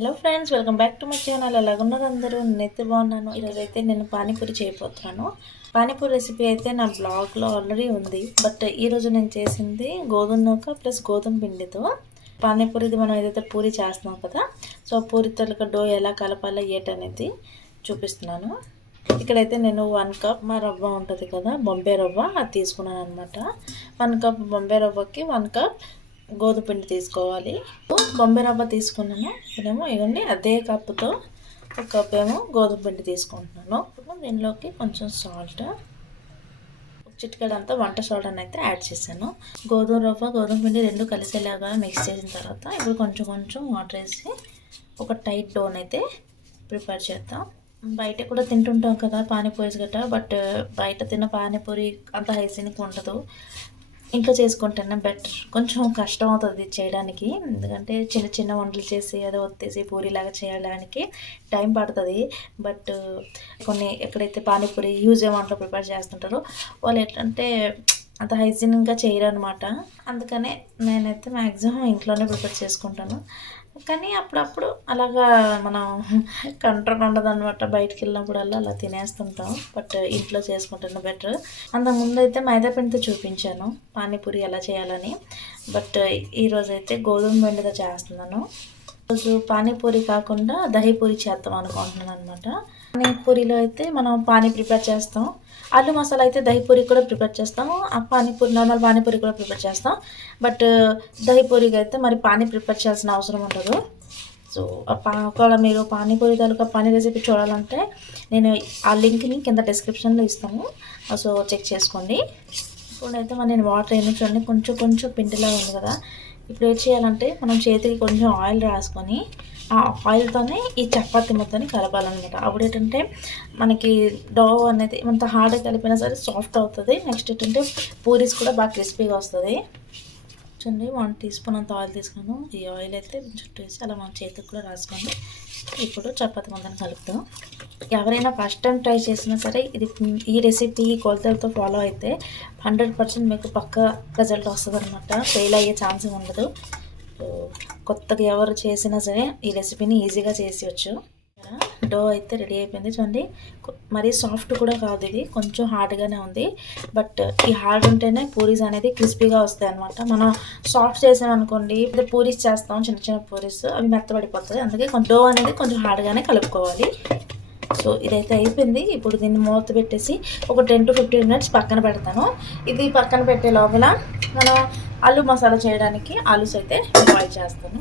Hello friends, welcome back to my channel. ఎలాగున్నారు అందరూ? నేనైతే బాగున్నాను. ఈరోజైతే నేను పానీపూరి చేయబోతున్నాను. పానీపూరి రెసిపీ అయితే నా బ్లాగ్లో ఆల్రెడీ ఉంది. బట్ ఈరోజు నేను చేసింది గోధుమ నూక ప్లస్ గోధుమ పిండితో పానీపూరిది. మనం ఏదైతే పూరి చేస్తున్నాం కదా, సో పూరి తలక డో ఎలా కలపాలో ఏటనేది చూపిస్తున్నాను. ఇక్కడైతే నేను 1 కప్ మా రవ్వ ఉంటుంది కదా, బొంబాయి రవ్వ, అది తీసుకున్నాను అనమాట. 1 కప్ బొంబాయి రవ్వకి 1 కప్ గోధుమ పిండి తీసుకోవాలి. బొంబాయి రవ్వ తీసుకున్నాను. ఇదేమో ఇవ్వండి, అదే కప్పుతో 1 కప్ ఏమో గోధుమ పిండి తీసుకుంటున్నాను. దీనిలోకి కొంచెం సాల్ట్, చిటికెడంతా వంట సోడాని అయితే యాడ్ చేశాను. గోధుమ రవ్వ గోధుమ పిండి రెండు కలిసేలాగా మిక్స్ చేసిన తర్వాత ఇప్పుడు కొంచెం కొంచెం వాటర్ వేసి ఒక టైట్ డోన్ అయితే ప్రిపేర్ చేద్దాం. బయట కూడా తింటుంటాం కదా పానీపూరి గట్ట, బట్ బయట తిన్న పానీపూరి అంత హైజీనిక్ ఉండదు. ఇంట్లో చేసుకుంటేనే బెటర్. కొంచెం కష్టం అవుతుంది చేయడానికి, ఎందుకంటే చిన్న చిన్న వంటలు చేసి అది ఒత్తేసి పూరిలాగా చేయడానికి టైం పడుతుంది. బట్ కొన్ని ఎక్కడైతే పానీపూరి యూజ్ వంటలు ప్రిపేర్ చేస్తుంటారో వాళ్ళు ఎట్లంటే అంత హైజీనిక్గా చేయరు అనమాట. అందుకనే నేనైతే మ్యాక్సిమం ఇంట్లోనే ప్రిపేర్ చేసుకుంటాను. కానీ అప్పుడప్పుడు అలాగా మనం కంట్రోల్ ఉండదు అనమాట. బయటికి వెళ్ళినప్పుడల్లా అలా తినేస్తుంటాం. బట్ ఇంట్లో చేసుకుంటాను బెటర్. అంతకుముందు అయితే మైదా పిండితో చూపించాను పానీపూరి ఎలా చేయాలని. బట్ ఈరోజైతే గోధుమ పిండితో చేస్తున్నాను. ఈరోజు పానీపూరి కాకుండా దహీపూరి చేద్దాం అనుకుంటున్నాను అనమాట. పానీపూరిలో అయితే మనం పానీ ప్రిపేర్ చేస్తాం. ఆలు మసాలా అయితే దహీపూరి కూడా ప్రిపేర్ చేస్తాము. ఆ పానీపూరి నార్మల్ పానీపూరి కూడా ప్రిపేర్ చేస్తాం. బట్ దహీపూరికి అయితే మరి పానీ ప్రిపేర్ చేయాల్సిన అవసరం ఉండదు. సో ఒకవేళ మీరు పానీపూరి తాలూకా పానీ రెసిపీ చూడాలంటే నేను ఆ లింక్ని కింద డిస్క్రిప్షన్లో ఇస్తాను. సో చెక్ చేసుకోండి. ఇప్పుడైతే నేను వాటర్ ఏమి చూడండి, కొంచెం కొంచెం పిండిలా ఉంది కదా. ఇప్పుడు ఏం చేయాలంటే మనం చేతికి కొంచెం ఆయిల్ రాసుకొని ఆ ఆయిల్తోనే ఈ చపాతీ మొత్తాన్ని కలపాలన్నమాట. అప్పుడు ఏంటంటే మనకి డో అనేది అంత హార్డ్గా కలిపినా సరే సాఫ్ట్ అవుతుంది. నెక్స్ట్ ఏంటంటే పూరీస్ కూడా బాగా క్రిస్పీగా వస్తుంది. చూడండి, 1 టీ స్పూన్ అంత ఆయిల్ తీసుకున్నాను. ఈ ఆయిల్ అయితే చుట్టూ వేసి అలా మన చేతికి కూడా రాసుకోండి. ఇప్పుడు చపాతీ మొత్తాన్ని కలుపుతాం. ఎవరైనా ఫస్ట్ టైం ట్రై చేసినా సరే ఈ రెసిపీ కొలతలతో ఫాలో అయితే 100% మీకు పక్కా రిజల్ట్ వస్తుంది అనమాట. ఫెయిల్ అయ్యే ఛాన్స్ ఉండదు. కొత్తగా ఎవరు చేసినా సరే ఈ రెసిపీని ఈజీగా చేసేయచ్చు. డో అయితే రెడీ అయిపోయింది. చూడండి, మరీ సాఫ్ట్ కూడా కాదు, ఇది కొంచెం హార్డ్గానే ఉంది. బట్ ఈ హార్డ్ ఉంటేనే పూరీస్ అనేది క్రిస్పీగా వస్తాయి అనమాట. మనం సాఫ్ట్ చేసామనుకోండి, పూరీస్ చేస్తాం చిన్న చిన్న పూరీస్, అవి మెత్తబడిపోతుంది. అందుకే డో అనేది కొంచెం హార్డ్గానే కలుపుకోవాలి. సో ఇదైతే అయిపోయింది. ఇప్పుడు దీన్ని మూత పెట్టేసి ఒక 10 to 15 minutes పక్కన పెడతాను. ఇది పక్కన పెట్టే లోపల మనం ఆలు మసాలా చేయడానికి ఆలూస్ అయితే బాయిల్ చేస్తాను.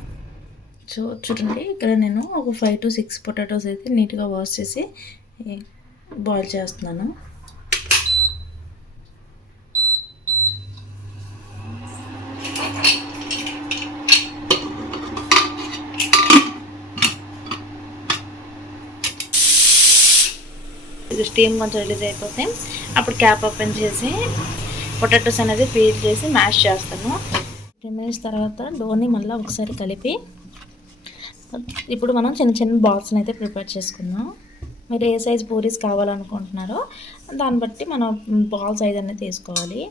సో చూడండి, ఇక్కడ నేను ఒక 5 to 6 పొటాటోస్ అయితే నీట్గా వాష్ చేసి బాయిల్ చేస్తున్నాను. స్టీమ్ కొంచెం రిలీజ్ అయిపోతే అప్పుడు క్యాప్ ఓపెన్ చేసి పొటాటోస్ అనేది పీల్ చేసి మ్యాష్ చేస్తాను. 10 minutes తర్వాత డోని మళ్ళీ ఒకసారి కలిపి ఇప్పుడు మనం చిన్న చిన్న బాల్స్ని అయితే ప్రిపేర్ చేసుకుందాం. మీరు ఏ సైజ్ పూరీస్ కావాలనుకుంటున్నారో దాన్ని బట్టి మనం బాల్ సైజ్ అనేది తీసుకోవాలి.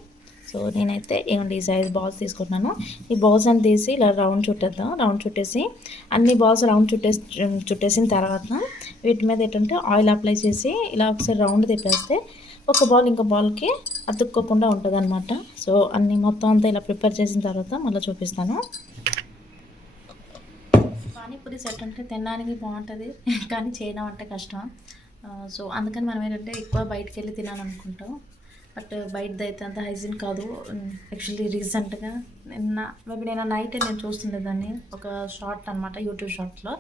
సో నేనైతే ఏమండి ఈ సైజ్ బాల్స్ తీసుకుంటున్నాను. ఈ బాల్స్ అని తీసి ఇలా రౌండ్ చుట్టేద్దాం. రౌండ్ చుట్టేసి అన్ని బాల్స్ రౌండ్ చుట్టేసిన తర్వాత వీటి మీద ఏంటంటే ఆయిల్ అప్లై చేసి ఇలా ఒకసారి రౌండ్ తిప్పేస్తే ఒక బాల్ ఇంకో బాల్కి అతుక్కోకుండా ఉంటుంది అనమాట. సో అన్ని మొత్తం అంతా ఇలా ప్రిపేర్ చేసిన తర్వాత మళ్ళీ చూపిస్తాను. పానీపూరి సెట్ అంటే తినడానికి బాగుంటుంది, కానీ చేయడం అంటే కష్టం. సో అందుకని మనం ఏంటంటే ఎక్కువ బయటకు వెళ్ళి తినాలనుకుంటాం. బట్ బయటది అయితే అంత హైజీన్ కాదు. యాక్చువల్లీ రీసెంట్గా నేను నైట్ నేను చూస్తుండేదాన్ని ఒక షార్ట్ అనమాట, యూట్యూబ్ షార్ట్లో.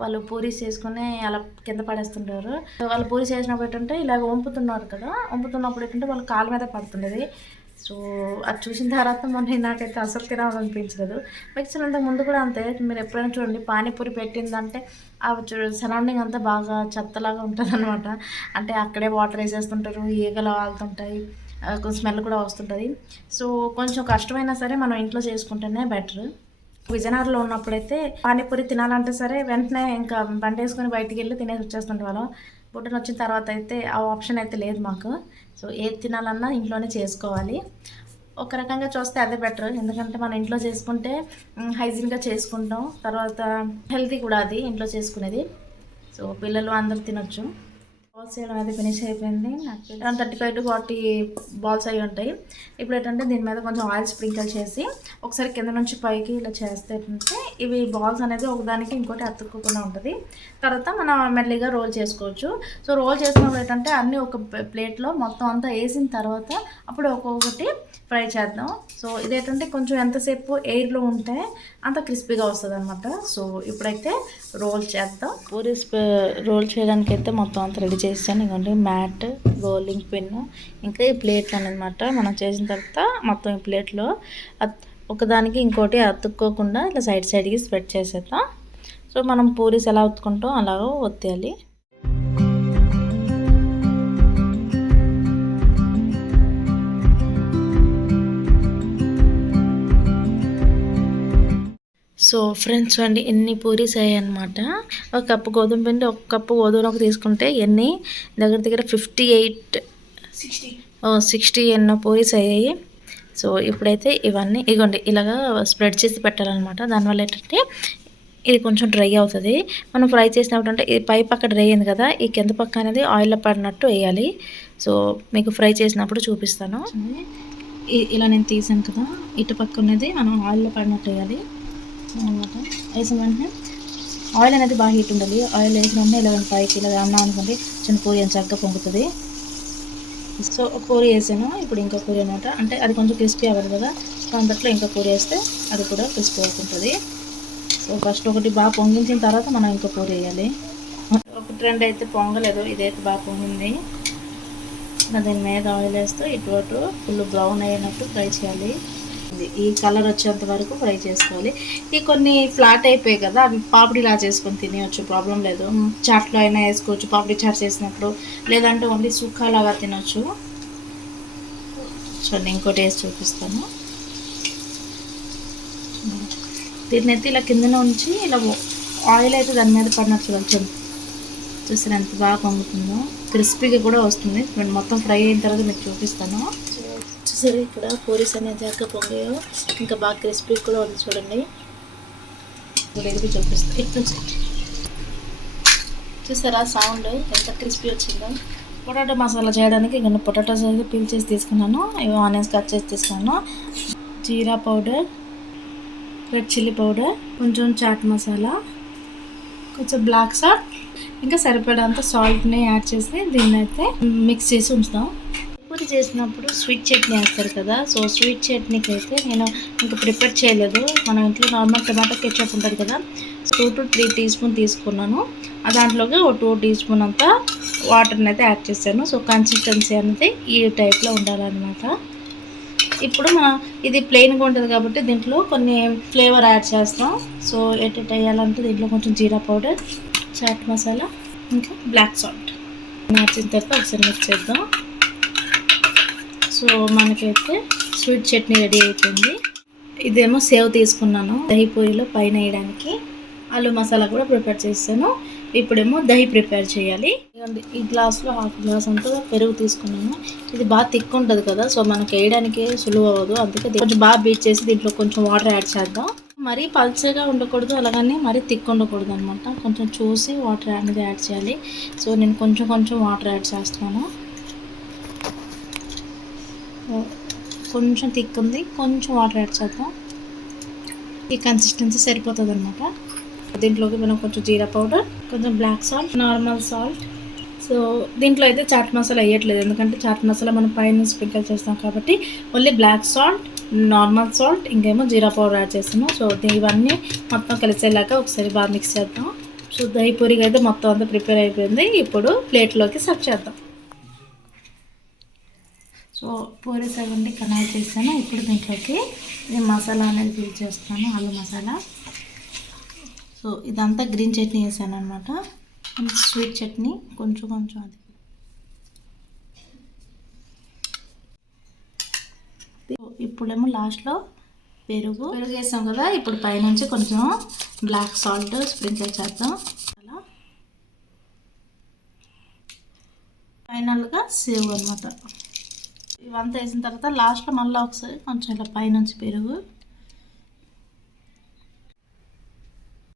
వాళ్ళు పూరీస్ చేసుకుని అలా కింద పడేస్తుంటారు. వాళ్ళు పూరీస్ చేసినప్పుడు ఏంటంటే ఇలాగ వంపుతున్నారు కదా, వంపుతున్నప్పుడు ఏంటంటే వాళ్ళ కాళ్ళ మీద పడుతుండేది. సో అది చూసిన తర్వాత నాకైతే అసలు తినాలనిపించలేదు. మిక్సర్ అంటే ముందు కూడా అంతే. మీరు ఎప్పుడైనా చూడండి, పానీపూరి పెట్టిందంటే ఆ సరౌండింగ్ అంతా బాగా చెత్తలాగా ఉంటుంది అనమాట. అంటే అక్కడే వాటర్ వేసేస్తుంటారు, ఈగలు వాళ్తుంటాయి, కొంచెం స్మెల్ కూడా వస్తుంటుంది. సో కొంచెం కష్టమైనా సరే మనం ఇంట్లో చేసుకుంటేనే బెటర్. విజయనగరంలో ఉన్నప్పుడైతే పానీపూరి తినాలంటే సరే వెంటనే ఇంకా బండి వేసుకొని బయటికి వెళ్ళి తినేసి వచ్చేస్తుంటే వాళ్ళం. పుట్టిన వచ్చిన తర్వాత అయితే ఆ ఆప్షన్ అయితే లేదు మాకు. సో ఏది తినాలన్నా ఇంట్లోనే చేసుకోవాలి. ఒక రకంగా చూస్తే అదే బెటర్, ఎందుకంటే మనం ఇంట్లో చేసుకుంటే హైజీన్గా చేసుకుంటాం, తర్వాత హెల్తీ కూడా అది ఇంట్లో చేసుకునేది. సో పిల్లలు అందరూ తినొచ్చు. బాల్స్ చేయడం అది ఫినిష్ అయిపోయింది. నాకు 35 to 40 బాల్స్ అయి ఉంటాయి. ఇప్పుడు ఏంటంటే దీని మీద కొంచెం ఆయిల్ స్ప్రింకిల్ చేసి ఒకసారి కింద నుంచి పైకి ఇలా చేస్తే ఏంటంటే ఇవి బాల్స్ అనేది ఒకదానికి ఇంకోటి అతుక్కోకుండా ఉంటుంది. తర్వాత మనం మెల్లిగా రోల్ చేసుకోవచ్చు. సో రోల్ చేసినప్పుడు ఏంటంటే అన్నీ ఒక ప్లేట్లో మొత్తం అంతా వేసిన తర్వాత అప్పుడు ఒక్కొక్కటి ఫ్రై చేద్దాం. సో ఇదేంటంటే కొంచెం ఎంతసేపు ఎయిర్లో ఉంటే అంత క్రిస్పీగా వస్తుంది అనమాట. సో ఇప్పుడైతే రోల్ చేద్దాం. పూరీస్ రోల్ చేయడానికి అయితే మొత్తం అంతా రెడీ చేసాను. ఎందుకంటే మ్యాట్, రోలింగ్ పిన్, ఇంకా ఈ ప్లేట్లు అనమాట. మనం చేసిన తర్వాత మొత్తం ఈ ప్లేట్లో ఒకదానికి ఇంకోటి అతుక్కోకుండా ఇట్లా సైడ్కి స్ప్రెడ్ చేసేద్దాం. సో మనం పూరీస్ ఎలా ఒత్తుకుంటాం అలాగో ఒత్తేయాలి. సో ఫ్రెండ్స్ చూడండి ఎన్ని పూరీస్ అయ్యాయి అనమాట. ఒక కప్పు గోధుమ పిండి, ఒక కప్పు గోధుమ తీసుకుంటే ఎన్ని దగ్గర 60 ఎన్నో పూరీస్ అయ్యాయి. సో ఇప్పుడైతే ఇవన్నీ ఇగోండి ఇలాగా స్ప్రెడ్ చేసి పెట్టాలన్నమాట. దానివల్ల ఏంటంటే ఇది కొంచెం డ్రై అవుతుంది. మనం ఫ్రై చేసినప్పుడు అంటే ఈ పై పక్క డ్రై అయింది కదా, ఈ కింద పక్క అనేది ఆయిల్లో పడినట్టు వేయాలి. సో మీకు ఫ్రై చేసినప్పుడు చూపిస్తాను. ఇలా నేను తీసాను కదా, ఇటు పక్క ఉన్నది మనం ఆయిల్లో పడినట్టు వేయాలి అనమాట. వేసిన వెంటనే ఆయిల్ అనేది బాగా హీట్ ఉండాలి. ఆయిల్ వేసిన వెంటనే ఇలా పైకి ఇలా అన్నా అనుకోండి చిన్న పూరి అని చక్కగా పొంగుతుంది. సో ఒక పూరి వేసాను, ఇప్పుడు ఇంకో పూరి అనమాట. అంటే అది కొంచెం క్రిస్పీ అవ్వదు కదా, సో అంతట్లో ఇంకా పూరి వేస్తే అది కూడా క్రిస్పీ అవుతుంటుంది. సో ఫస్ట్ ఒకటి బాగా పొంగించిన తర్వాత మనం ఇంకో పూరి వేయాలి. ఒకటి రెండు అయితే పొంగలేదు, ఇదైతే బాగా పొంగింది. దీని మీద ఆయిల్ వేస్తూ ఇటు అటు ఫుల్ బ్రౌన్ అయినట్టు ఫ్రై చేయాలి. ఈ కలర్ వచ్చేంత వరకు ఫ్రై చేసుకోవాలి. ఈ కొన్ని ఫ్లాట్ అయిపోయాయి కదా, అవి పాపిడిలా చేసుకొని తినేయచ్చు, ప్రాబ్లం లేదు. చాట్లో అయినా వేసుకోవచ్చు, పాపిడి చాట్ చేసినప్పుడు, లేదంటే ఓన్లీ సుక్కాలాగా తినొచ్చు. చూడండి ఇంకోటి వేసి చూపిస్తాను. దీన్ని అయితే ఇలా కింద ఉంచి ఇలా ఆయిల్ అయితే దాని మీద పడినట్టు చూడచ్చు. చూసారు ఎంత బాగా పొంగుతుందో, క్రిస్పీగా కూడా వస్తుంది. మొత్తం ఫ్రై అయిన తర్వాత మీకు చూపిస్తాను. చూసారు ఇక్కడ పూరీస్ అనేది చక్కగా పొంగాయో, ఇంకా బాగా క్రిస్పీ కూడా ఉంది చూడండి. ఇప్పుడు ఎదిగి చూపిస్తాను. ఇటు నుంచి చూసారా సౌండ్ ఎంత క్రిస్పీ వచ్చిందో. పొటాటో మసాలా చేయడానికి ఇంకా పొటాటోస్ అయితే పీల్ చేసి తీసుకున్నాను, ఇవి ఆనియన్స్ కట్ చేసి తీసుకున్నాను, జీరా పౌడర్, రెడ్ చిల్లీ పౌడర్, కొంచెం చాట్ మసాలా, కొంచెం బ్లాక్ సాల్ట్, ఇంకా సరిపడంత సాల్ట్ని యాడ్ చేసి దీన్ని అయితే మిక్స్ చేసి ఉంచుతాం. పూరి చేసినప్పుడు స్వీట్ చట్నీ వేస్తారు కదా, సో స్వీట్ చట్నీకి అయితే నేను ఇంకా ప్రిపేర్ చేయలేదు. మన ఇంట్లో నార్మల్ టమాటో కెచప్ ఉంటుంది కదా, 2 to 3 teaspoon తీసుకున్నాను. దాంట్లోకి ఒక 2 teaspoon అంతా వాటర్ని అయితే యాడ్ చేశాను. సో కన్సిస్టెన్సీ అనేది ఈ టైప్లో ఉండాలన్నమాట. ఇప్పుడు ఇది ప్లెయిన్గా ఉంటుంది కాబట్టి దీంట్లో కొన్ని ఫ్లేవర్ యాడ్ చేస్తాం. సో ఎటు వేయాలంటే దీంట్లో కొంచెం జీరా పౌడర్, చాట్ మసాలా, ఇంకా బ్లాక్ సాల్ట్ యాడ్ చేసిన తర్వాత ఒకసారి మిక్స్ చేద్దాం. సో మనకైతే స్వీట్ చట్నీ రెడీ అయిపోయింది. ఇదేమో సేవ్ తీసుకున్నాను దహి పూరిలో పైన వేయడానికి. ఆలు మసాలా కూడా ప్రిపేర్ చేస్తాను. ఇప్పుడేమో దహి ప్రిపేర్ చేయాలి. ఈ గ్లాస్లో 1/2 గ్లాస్ అంతా పెరుగు తీసుకున్నాను. ఇది బాగా థిక్ ఉంటుంది కదా, సో మనకి వేయడానికి సులువు అవ్వదు. అందుకే కొంచెం బాగా బీట్ చేసి దీంట్లో కొంచెం వాటర్ యాడ్ చేద్దాం. మరీ పల్చగా ఉండకూడదు, అలాగని మరీ థిక్ ఉండకూడదు అనమాట. కొంచెం చూసి వాటర్ అనేది యాడ్ చేయాలి. సో నేను కొంచెం వాటర్ యాడ్ చేస్తున్నాను. కొంచెం థిక్ ఉంది, కొంచెం వాటర్ యాడ్ చేద్దాం. ఈ కన్సిస్టెన్సీ సరిపోతుంది అనమాట. దీంట్లోకి మనం కొంచెం జీరా పౌడర్, కొంచెం black salt, normal salt. So దీంట్లో అయితే చాట్ మసాలా వేయట్లేదు, ఎందుకంటే చాట్ మసాలా మనం పైన స్ప్రింకిల్ చేస్తాం కాబట్టి only black salt, normal salt, ఇంకేమో జీరా పౌడర్ యాడ్ చేస్తున్నాం. సో ఇవన్నీ మొత్తం కలిసేలాగా ఒకసారి బాగా మిక్స్ చేద్దాం. సో దహి పూరికి అయితే మొత్తం అంతా ప్రిపేర్ అయిపోయింది. ఇప్పుడు ప్లేట్లోకి సర్వ్ చేద్దాం. సో పూరీస్ అవన్నీ కనాయి చేస్తాను. ఇప్పుడు దీంట్లోకి నేను మసాలా అనేది ఫిల్ చేస్తాను, ఆలు మసాలా. సో ఇదంతా గ్రీన్ చట్నీ వేసాను అనమాట, స్వీట్ చట్నీ కొంచెం అది. ఇప్పుడేమో లాస్ట్లో పెరుగు వేసాం కదా, ఇప్పుడు పైనుంచి కొంచెం బ్లాక్ సాల్ట్ స్ప్రింకిల్ చేద్దాం. అలా ఫైనల్గా సేవ్ అనమాట. ఇవంతా వేసిన తర్వాత లాస్ట్లో మళ్ళీ ఒకసారి కొంచెం ఇలా పైనుంచి పెరుగు